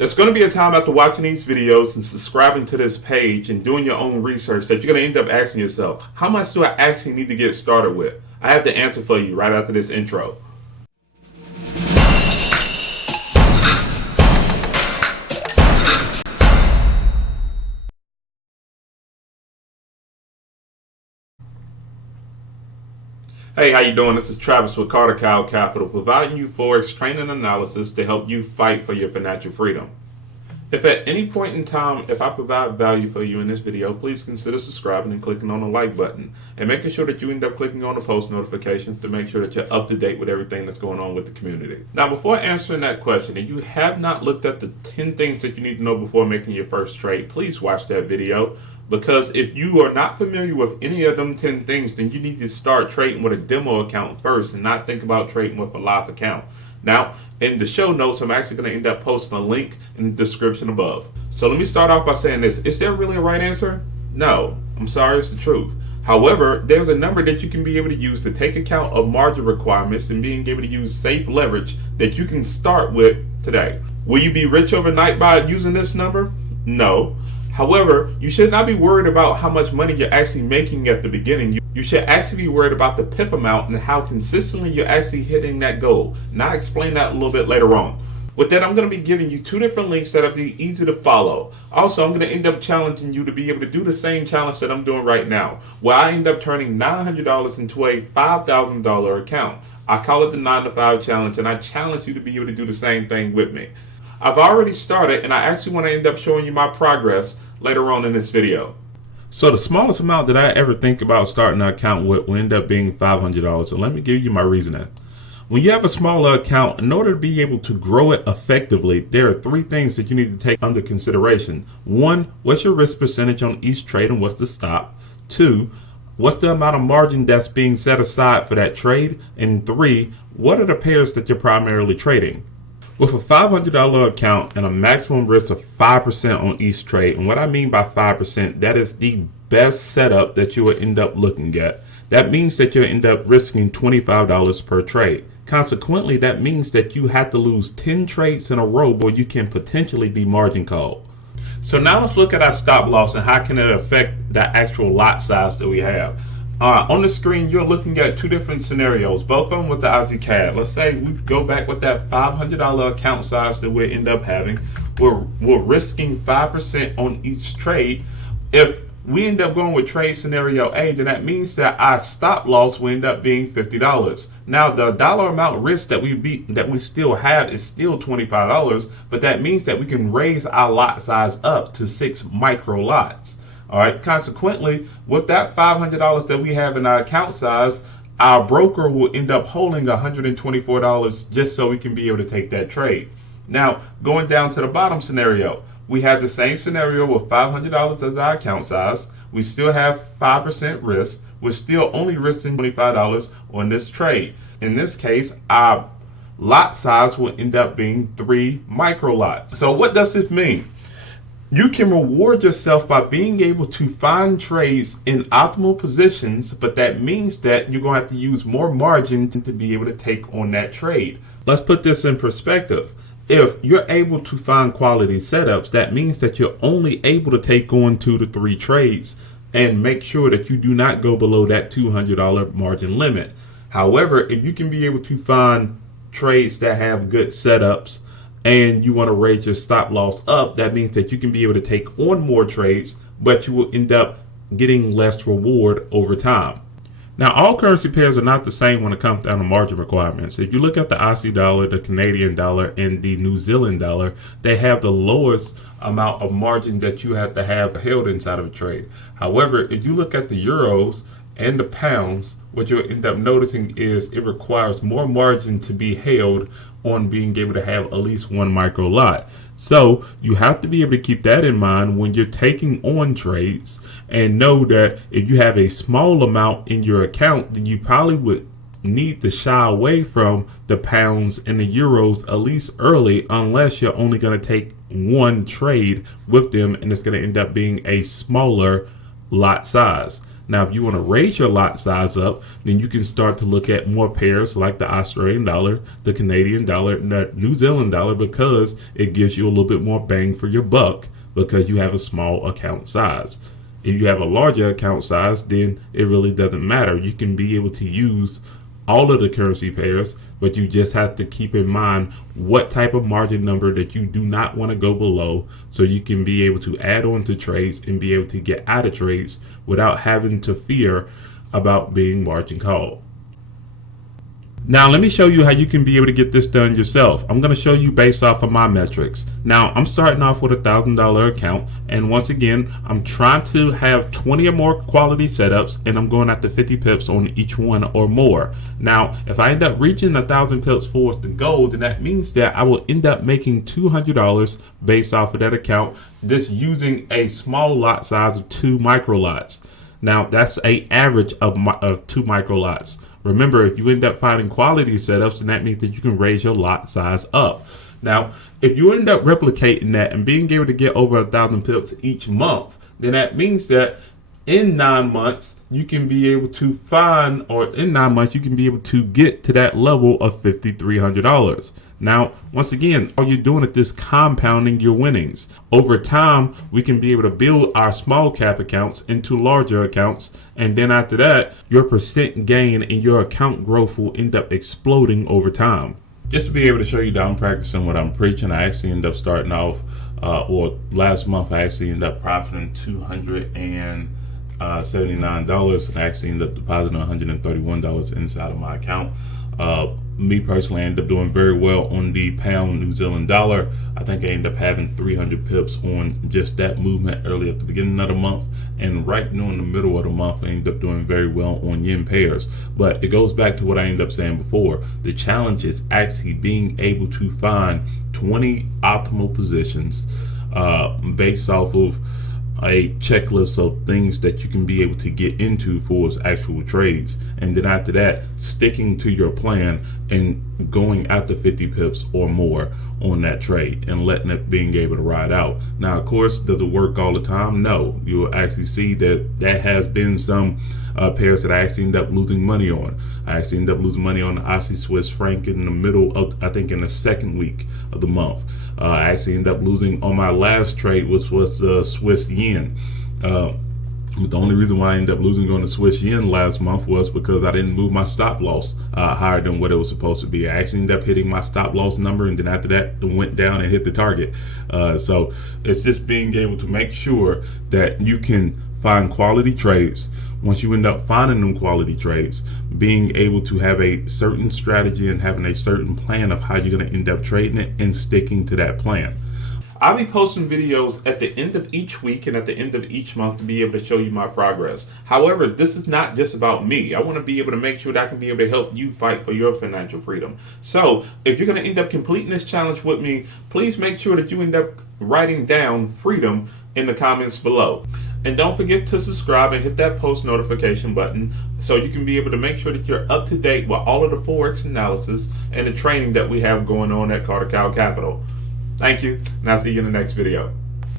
There's going to be a time after watching these videos and subscribing to this page and doing your own research that you're going to end up asking yourself, how much do I actually need to get started with? I have the answer for you right after this intro. Hey, how you doing? This is Travis with Carter Cow Capital, providing you Forex training analysis to help you fight for your financial freedom. If at any point in time, if I provide value for you in this video, please consider subscribing and clicking on the like button and making sure that you end up clicking on the post notifications to make sure that you're up to date with everything that's going on with the community. Now, before answering that question, if you have not looked at the 10 things that you need to know before making your first trade, please watch that video. Because if you are not familiar with any of them 10 things, then you need to start trading with a demo account first and not think about trading with a live account. Now, in the show notes, I'm actually going to end up posting a link in the description above. So let me start off by saying this. Is there really a right answer? No. I'm sorry, it's the truth. However, there's a number that you can be able to use to take account of margin requirements and being able to use safe leverage that you can start with today. Will you be rich overnight by using this number? No. However, you should not be worried about how much money you're actually making at the beginning. You should actually be worried about the PIP amount and how consistently you're actually hitting that goal. And I'll explain that a little bit later on. With that, I'm going to be giving you 2 different links that will be easy to follow. Also, I'm going to end up challenging you to be able to do the same challenge that I'm doing right now, where I end up turning $900 into a $5,000 account. I call it the 9 to 5 challenge, and I challenge you to be able to do the same thing with me. I've already started, and I actually want to end up showing you my progress later on in this video. So the smallest amount that I ever think about starting an account with will end up being $500. So let me give you my reasoning. When you have a smaller account, in order to be able to grow it effectively, there are 3 things that you need to take under consideration. 1, what's your risk percentage on each trade and what's the stop? 2, what's the amount of margin that's being set aside for that trade? And 3, what are the pairs that you're primarily trading? With a $500 account and a maximum risk of 5% on each trade, and what I mean by 5%, that is the best setup that you will end up looking at. That means that you'll end up risking $25 per trade. Consequently, that means that you have to lose 10 trades in a row where you can potentially be margin called. So now let's look at our stop loss and how can it affect the actual lot size that we have. On the screen, you're looking at 2 different scenarios, both of them with the Aussie CAD. Let's say we go back with that $500 account size that we end up having. We're risking 5% on each trade. If we end up going with trade scenario A, then that means that our stop loss will end up being $50. Now, the dollar amount risk that we still have is still $25, but that means that we can raise our lot size up to 6 micro lots. All right. Consequently, with that $500 that we have in our account size, our broker will end up holding $124 just so we can be able to take that trade. Now, going down to the bottom scenario, we have the same scenario with $500 as our account size. We still have 5% risk. We're still only risking $25 on this trade. In this case, our lot size will end up being 3 micro lots. So what does this mean? You can reward yourself by being able to find trades in optimal positions, but that means that you're going to have to use more margin to be able to take on that trade. Let's put this in perspective. If you're able to find quality setups, that means that you're only able to take on 2 to 3 trades and make sure that you do not go below that $200 margin limit. However, if you can be able to find trades that have good setups, and you want to raise your stop loss up, that means that you can be able to take on more trades, but you will end up getting less reward over time. Now, all currency pairs are not the same when it comes down to margin requirements. If you look at the Aussie dollar, the Canadian dollar, and the New Zealand dollar, they have the lowest amount of margin that you have to have held inside of a trade. However, if you look at the euros and the pounds, what you'll end up noticing is it requires more margin to be held on being able to have at least 1 micro lot. So you have to be able to keep that in mind when you're taking on trades, and know that if you have a small amount in your account, then you probably would need to shy away from the pounds and the euros at least early, unless you're only going to take 1 trade with them and it's going to end up being a smaller lot size. Now, if you want to raise your lot size up, then you can start to look at more pairs like the Australian dollar, the Canadian dollar, and the New Zealand dollar, because it gives you a little bit more bang for your buck because you have a small account size. If you have a larger account size, then it really doesn't matter. You can be able to use all of the currency pairs, but you just have to keep in mind what type of margin number that you do not want to go below, so you can be able to add on to trades and be able to get out of trades without having to fear about being margin called. Now, let me show you how you can be able to get this done yourself. I'm going to show you based off of my metrics. Now, I'm starting off with a $1,000 account, and once again, I'm trying to have 20 or more quality setups, and I'm going after 50 pips on each one or more. Now, if I end up reaching 1,000 pips for the goal, then that means that I will end up making $200 based off of that account, just using a small lot size of 2 micro lots. Now, that's an average of 2 micro lots. Remember, if you end up finding quality setups, then that means that you can raise your lot size up. Now, if you end up replicating that and being able to get over 1,000 pips each month, then that means that in 9 months, you can be able to find, or in 9 months, you can be able to get to that level of $5,300. Now, once again, all you're doing is this compounding your winnings. Over time, we can be able to build our small cap accounts into larger accounts. And then after that, your percent gain in your account growth will end up exploding over time. Just to be able to show you that I'm practicing what I'm preaching, I actually end up starting off, or last month, I actually ended up profiting $279. And I actually ended up depositing $131 inside of my account. Me personally, I ended up doing very well on the pound New Zealand dollar. I think I ended up having 300 pips on just that movement early at the beginning of the month. And right during the middle of the month, I ended up doing very well on yen pairs. But it goes back to what I ended up saying before. The challenge is actually being able to find 20 optimal positions based off of a checklist of things that you can be able to get into for its actual trades, and then after that, sticking to your plan and going after 50 pips or more on that trade and letting it being able to ride out. Now, of course, does it work all the time? No. You'll actually see that there has been some pairs that I actually end up losing money on. I actually end up losing money on the Aussie Swiss franc in the middle of, I think in the second week of the month. I actually ended up losing on my last trade, which was Swiss yen. The only reason why I ended up losing on the Swiss yen last month was because I didn't move my stop loss higher than what it was supposed to be. I actually ended up hitting my stop loss number, and then after that, it went down and hit the target. So it's just being able to make sure that you can find quality trades. Once you end up finding them quality trades, being able to have a certain strategy and having a certain plan of how you're going to end up trading it and sticking to that plan. I'll be posting videos at the end of each week and at the end of each month to be able to show you my progress. However, this is not just about me. I want to be able to make sure that I can be able to help you fight for your financial freedom. So if you're going to end up completing this challenge with me, please make sure that you end up writing down freedom in the comments below. And don't forget to subscribe and hit that post notification button so you can be able to make sure that you're up to date with all of the Forex analysis and the training that we have going on at Capital. Thank you, and I'll see you in the next video.